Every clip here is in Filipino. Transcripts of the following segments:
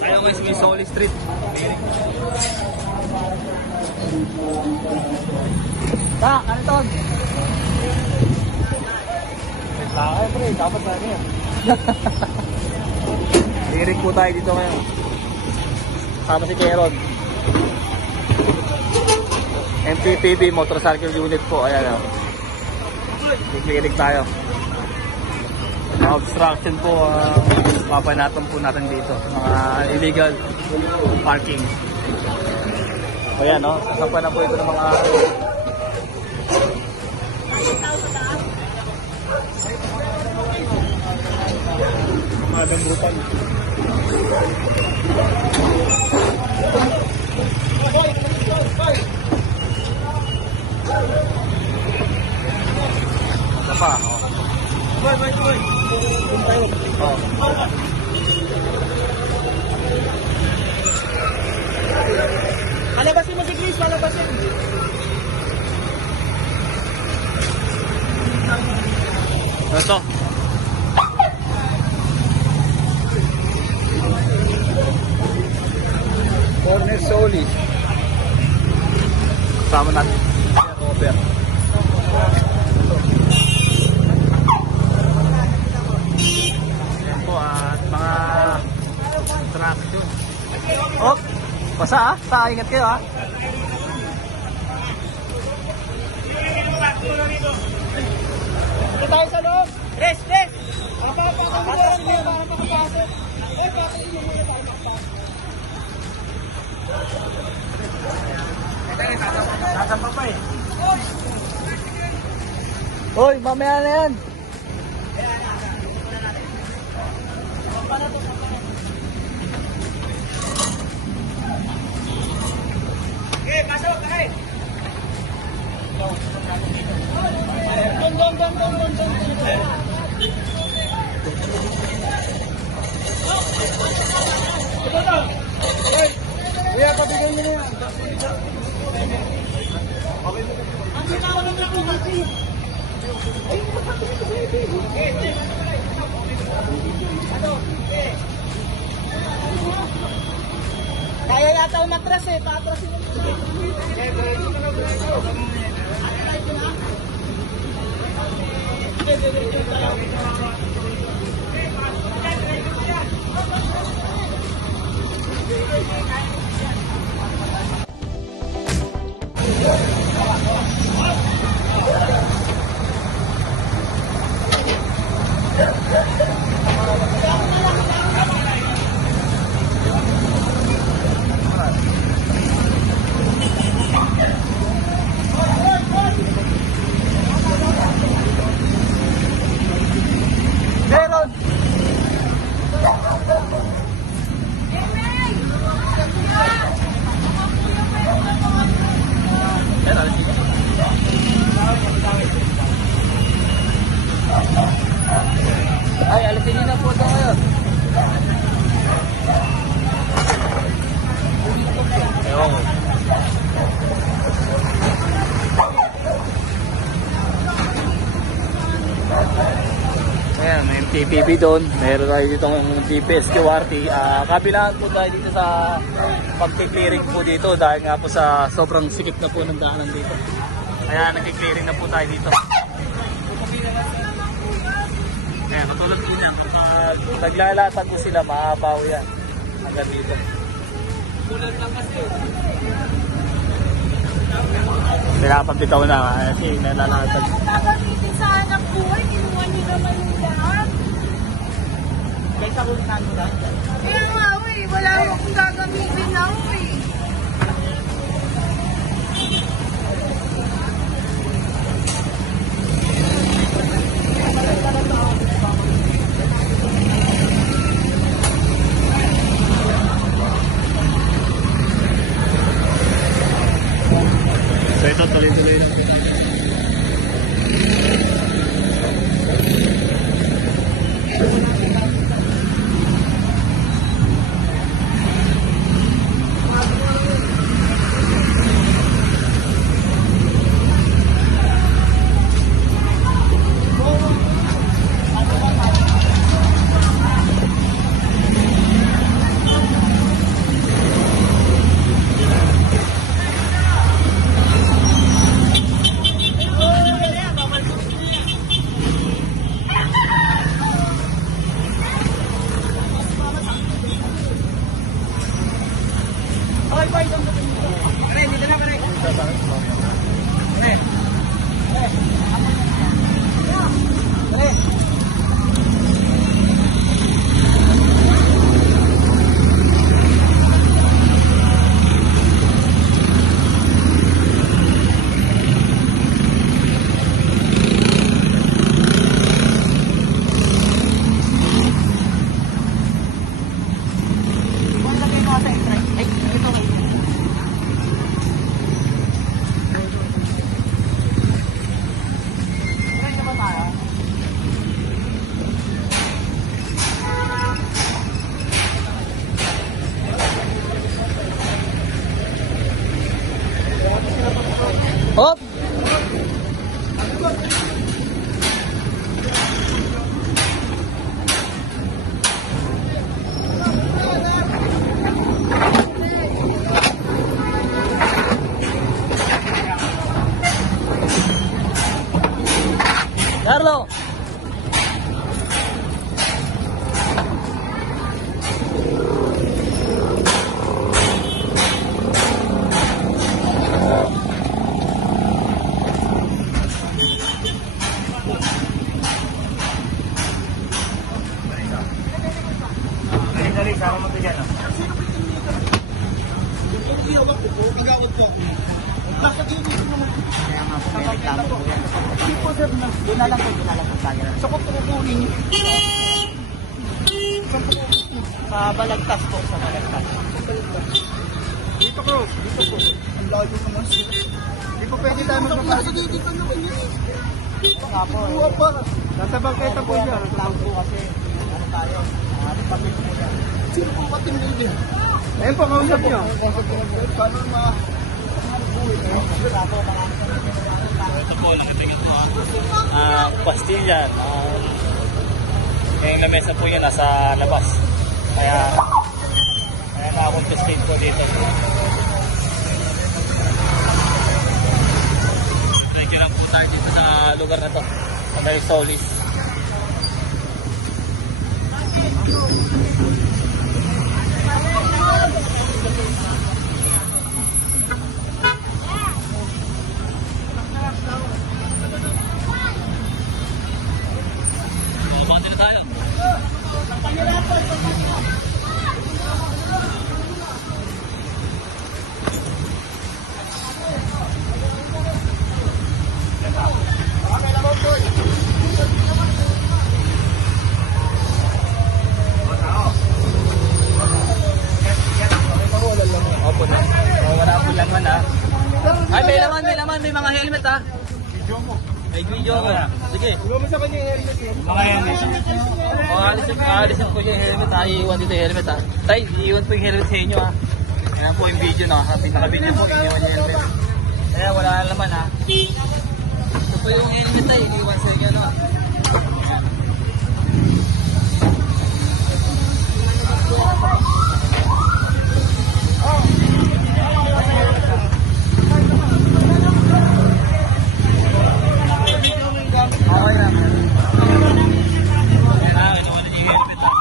Tayo guys, may Soli Street. Ano to? Ay, pre, dapat na yan. Lirik po tayo dito ngayon. Sama si Keron. MPPB motorcycle unit po. Ayan o. Lirik tayo. Obstruction po papanatan po natin dito. Mga illegal parking. Ayan o. Sasampan na po ito ng mga dambutan. Apa? Boy. Oh. Palabasin mo si Chris, palabasin. Ito. Corner Soli. Kasama natin. Over. Ayan po at mga traction. Oh, basa ah. Ingat kayo ah. Ito tayo sa loob. Rest. Para makapasok. Sasampa pa eh. Hoy, mamaya na yan. Okay, pasok, kahit. Dong. Kuya, pabigyan nyo na yan. Ang ginawa na po kasi. Kaya yata umatras eh. Paatrasin mo. Ay, alisin niyo na po ito ngayon. Ewan ko. Ayan, may MTPB doon. Meron tayo dito ng GPS QRT. Kabilaan po tayo dito sa pag-clearing po dito dahil nga po sa sobrang sikip na po ng daanan dito. Kaya nag-clearing na po tayo dito. Ayan, katulad po niya. Naglalatan po sila, maapaw yan. Hanggang dito. Kulat lang kasi. Pinapagtitaw na kasi nalalatan. Nakakamitin sa anak buhay, kinuha niyo naman yung lahat. Kaysa kung saan mo lang? Kaya nga, wala akong gagamitin na ako eh. So ito, tuloy-tuloy na. Kaya nga po, may reklamo po yan. Doon na lang po tayo. Sa kutukunin. Sa Balagtas po, sa Balagtas. Dito ko. Ang layo naman siya. Hindi ko pwede tayo magpapasok. Dito naman yun. Nga po, Buwa pa. Nasa bangketa po siya. reklamo po kasi, ano tayo, pagkakit po yan. Sino po patingin din? Ayun po, kausap nyo. Paano Ito po, nakatingin po. Pastilyan. Yung lamesa po yun nasa labas. Kaya nakakonfiscate po dito. Thank you lang po tayo dito sa lugar na to. Sa may Solis. Konti na tayo. Opo na. Wala po laman ha. Ay, may laman, may mga helmet ha. Video mo. May video ko. Sige. Huwag mo sa kanya yung helmet yun. Mga helmet. Alisin po yung helmet ha. Iiwan dito yung helmet ha. Tay, iiwan po yung helmet sa inyo ha. Ayan po yung video na. Pinakabili po iiwan yung helmet. Kaya wala naman ha. Ito po yung helmet tay. Iiwan sa inyo no. Okay na. Ayan na, ito yung helmet ha.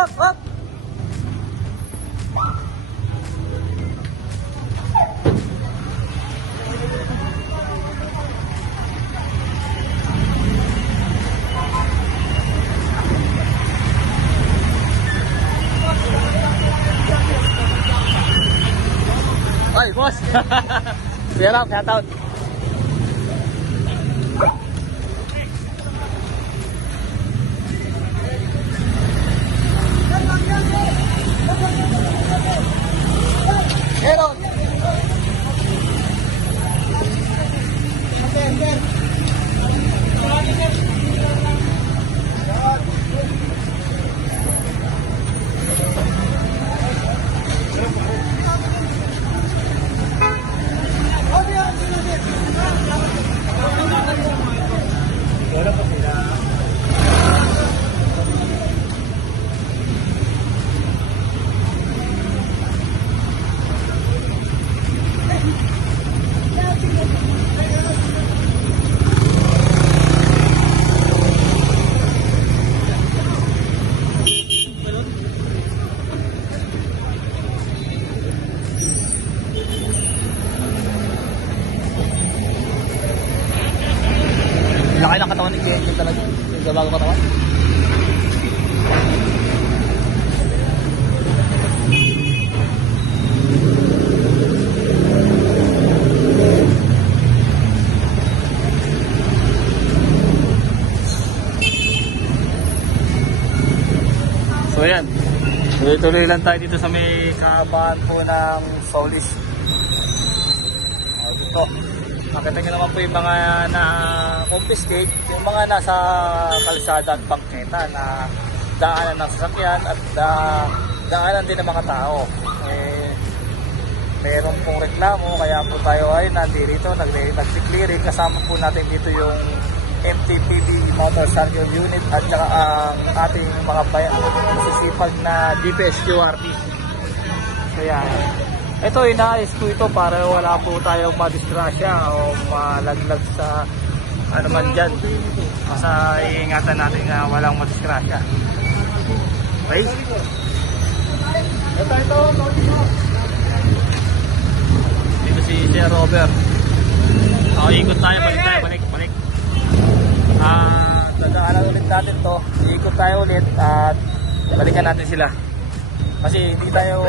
Hop! Ay, boss! Kuya lang, shout out. Meron! Laki ng katawan ni Kenji talaga. Yung gabago katawan. So yan. Tuloy-tuloy lang tayo dito sa may kahabaan po ng Solis. Dito. Nakita nyo naman po yung mga na-confiscate, yung mga nasa kalsada at bangketa na daanan ng sasakyan at daanan din ng mga tao. Meron pong reklamo, kaya po tayo ay nandito, nag-clearing. Kasama po natin dito yung MTPB Motorcycle Unit at saka ang ating mga masisipag na DPSQRT. So yan. Ito, inaayos ko ito para wala po tayong madisgrasya o malaglag sa ano man dyan. Basta iingatan natin na walang madisgrasya. Okay? Dito si Sir Robert. So, ikot tayo, balik. Dadaanan ulit natin to. Ikot tayo ulit at balikan natin sila. Kasi hindi tayo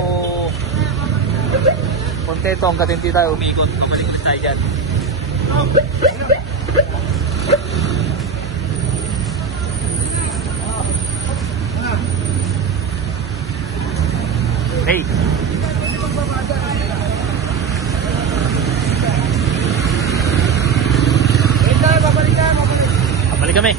kontento hanggat hindi tayo umiikot. Balik ulit tayo dyan. Hey! Babalik kami.